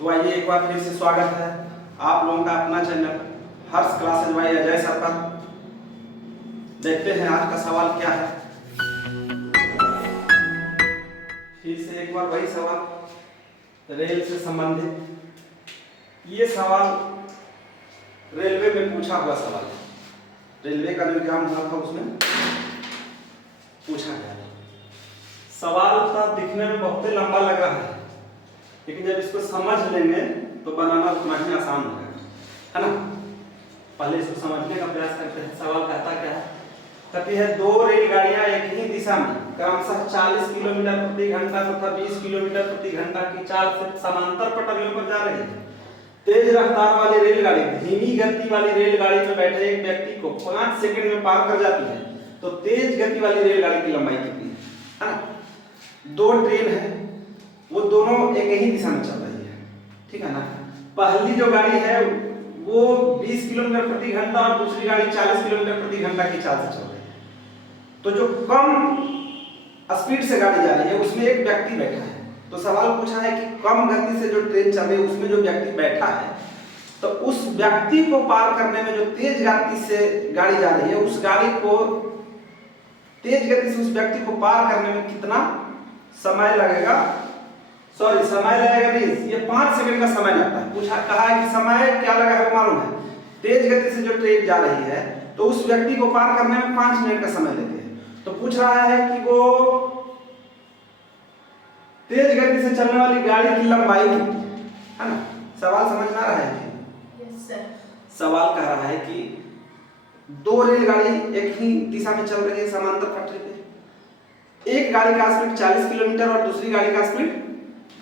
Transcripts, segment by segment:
तो आइए एक बार फिर से स्वागत है आप लोगों का अपना चैनल हर्ष क्लासेज बाय अजय सर पर। देखते हैं आज का सवाल क्या है। फिर से एक बार वही सवाल रेल से संबंधित। ये सवाल रेलवे में पूछा हुआ सवाल है। रेलवे का जो एग्जाम हुआ था उसमें पूछा गया था। सवाल का दिखने में बहुत ही लंबा लग रहा है, लेकिन जब इसको समझ लेंगे तो बनाना उतना ही आसान हो जाएगा, है ना। पहले इसको समझने का प्रयास करते हैं। सवाल कहता क्या है? कहती है दो रेलगाड़ियां एक ही दिशा में क्रमशः 40 किलोमीटर प्रति घंटा तथा 20 किलोमीटर प्रति घंटा की चाल से समांतर पटरियों पर जा रही है। तेज रफ्तार वाली रेलगाड़ी धीमी गति वाली रेलगाड़ी में बैठे एक व्यक्ति को 5 सेकंड में पार कर जाती है, तो तेज गति वाली रेलगाड़ी की लंबाई कितनी है ना। दो ट्रेन है, वो दोनों एक ही दिशा में चल रही है, ठीक है ना। पहली जो गाड़ी है वो 20 किलोमीटर प्रति घंटा और दूसरी गाड़ी 40 किलोमीटर प्रति घंटा की चाल से चल रही है। तो जो कम स्पीड से गाड़ी जा रही है उसमें एक व्यक्ति बैठा है। तो सवाल पूछा है कि कम गति से जो ट्रेन चल रही है उसमें जो व्यक्ति बैठा है, तो उस व्यक्ति को पार करने में जो तेज गति से गाड़ी जा रही है उस गाड़ी को तेज गति से उस व्यक्ति को पार करने में कितना समय लगेगा। सॉरी, समय लगेगा नहीं, ये 5 सेकंड का समय लगता है। पूछा कहा है कि समय क्या लगा है मालूम है। तेज गति से जो ट्रेन जा रही है तो उस व्यक्ति को पार करने में 5 मिनट का समय लेती है। तो पूछ रहा है कि वो तेज गति से चलने वाली गाड़ी की लंबाई कितनी है ना। सवाल समझ में आ रहा है? Yes sir. सवाल कह रहा है कि दो रेलगाड़ी एक ही दिशा में चल रही है समांतर पटरी पे। एक गाड़ी का स्पीड 40 किलोमीटर और दूसरी गाड़ी का स्पीड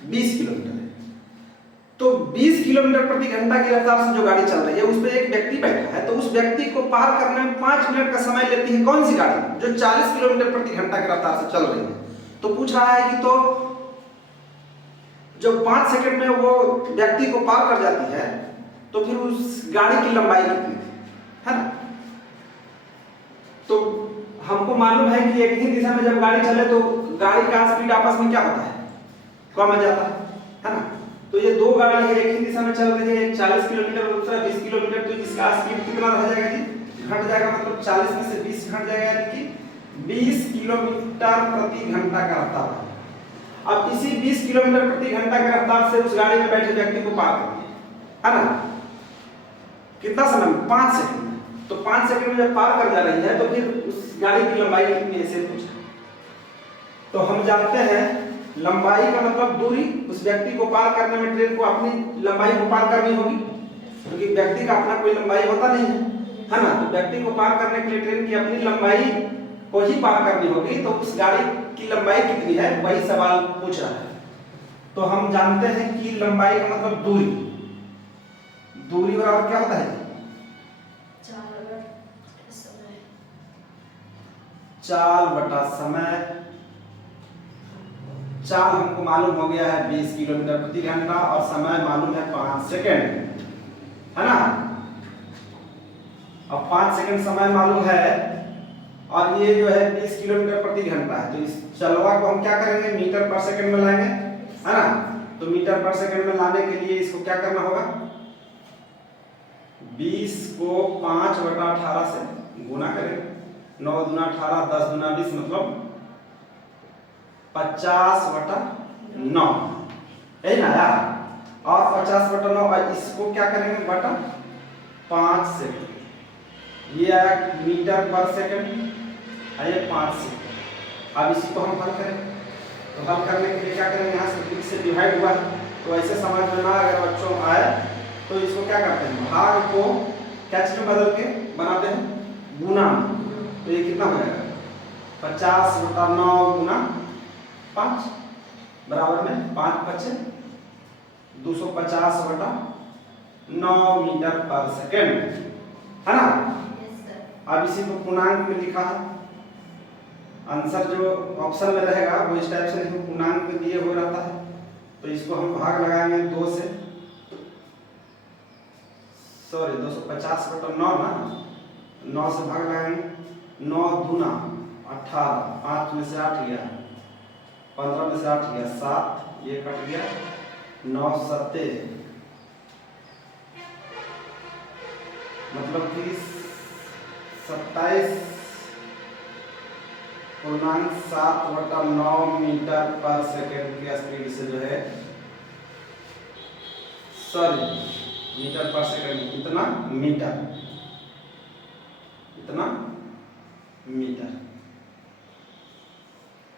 20 किलोमीटर है। तो 20 किलोमीटर प्रति घंटा की रफ्तार से जो गाड़ी चल रही है उस पर एक व्यक्ति बैठा है, तो उस व्यक्ति को पार करने में 5 मिनट का समय लेती है कौन सी गाड़ी जो 40 किलोमीटर प्रति घंटा की रफ्तार से चल रही है। तो पूछ रहा है कि तो जो 5 सेकंड में वो व्यक्ति को पार कर जाती है तो फिर उस गाड़ी की लंबाई कितनी है ना। तो हमको मालूम है कि एक ही दिशा में जब गाड़ी चले तो गाड़ी का स्पीड आपस में क्या होता है, कम हो जाता है ना। तो ये दो गाड़ी है एक ही दिशा में चल रही है, एक 40 किलोमीटर और दूसरा 20 किलोमीटर। तो इसका स्पीड कितना रह जाएगा जी? घट जाएगा, मतलब 40 में से 20 घट जाएगा, यानी कि 20 किलोमीटर प्रति घंटा का रफ्तार है। अब इसी 20 किलोमीटर प्रति घंटा के रफ्तार से उस गाड़ी में बैठे व्यक्ति को पार करना है ना। कितना समय? 5 सेकंड में। तो 5 सेकंड में जब पार कर जा रही है तो फिर उस गाड़ी की लंबाई कितनी है से पूछा। तो हम जानते हैं लंबाई का मतलब दूरी। उस व्यक्ति को पार करने में ट्रेन को अपनी लंबाई को पार करनी होगी, क्योंकि व्यक्ति का अपना कोई लंबाई होता नहीं है ना। तो व्यक्ति को पार करने के लिए ट्रेन की अपनी लंबाई को ही पार करनी होगी। तो उस गाड़ी की लंबाई कितनी है वही सवाल पूछ रहा है। तो हम जानते हैं कि लंबाई का मतलब दूरी। दूरी बराबर क्या होता है? चाल बटा समय। चाल हमको मालूम हो गया है 20 किलोमीटर प्रति घंटा और समय मालूम है 5 सेकंड, है ना। अब 5 सेकंड समय मालूम है और ये जो है 20 किलोमीटर प्रति घंटा है। तो इस चलवा को हम क्या करेंगे? मीटर पर सेकंड में लाएंगे, है ना। तो मीटर पर सेकंड में लाने के लिए इसको क्या करना होगा? 20 को 5/18 से गुना करेंगे। 9 दूना 18, 10 दूना 20, मतलब 50/9, यही ना यार। और 50/9 और इसको क्या करेंगे? बटा 5 सेकंड। ये आया मीटर पर सेकंड, आइए 5 सेकंड। अब इसी को हम हल करें, तो हल करने के लिए क्या करेंगे? यहाँ से 20 से डिवाइड हुआ है तो ऐसे समझ में ना अगर बच्चों आए तो इसको क्या करते हैं? भाग को क्या चीज में बदल के बनाते हैं? गुना में। तो ये कितना हो जाएगा? 50/9 गुना 5 बराबर में 5 बचे 250/9 मीटर पर सेकंड, है ना। अब इसी को पूर्णांक में लिखा है। आंसर जो ऑप्शन में रहेगा वो इस टाइप से नहीं, पूर्णांक में दिए हुए रहता है। तो इसको हम भाग लगाएंगे 2 से, सॉरी 250/9 ना, 9 से भाग लगाएंगे। 9 दूना 18, 5 में से 8 गया, 15 में से 8 गया 7, ये कट गया 9 सत्ते मतलब कि 27.7/9 मीटर पर सेकेंड की स्पीड से जो है, सॉरी मीटर पर सेकेंड, इतना मीटर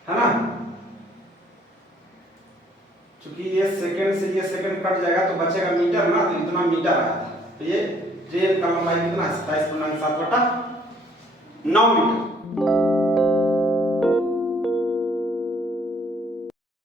है ना। चूंकि ये सेकंड से ये सेकंड कट जाएगा तो बचेगा मीटर ना, तो इतना मीटर आया था। तो ये ट्रेन का लंबाई कितना है, 27.7/9 मीटर।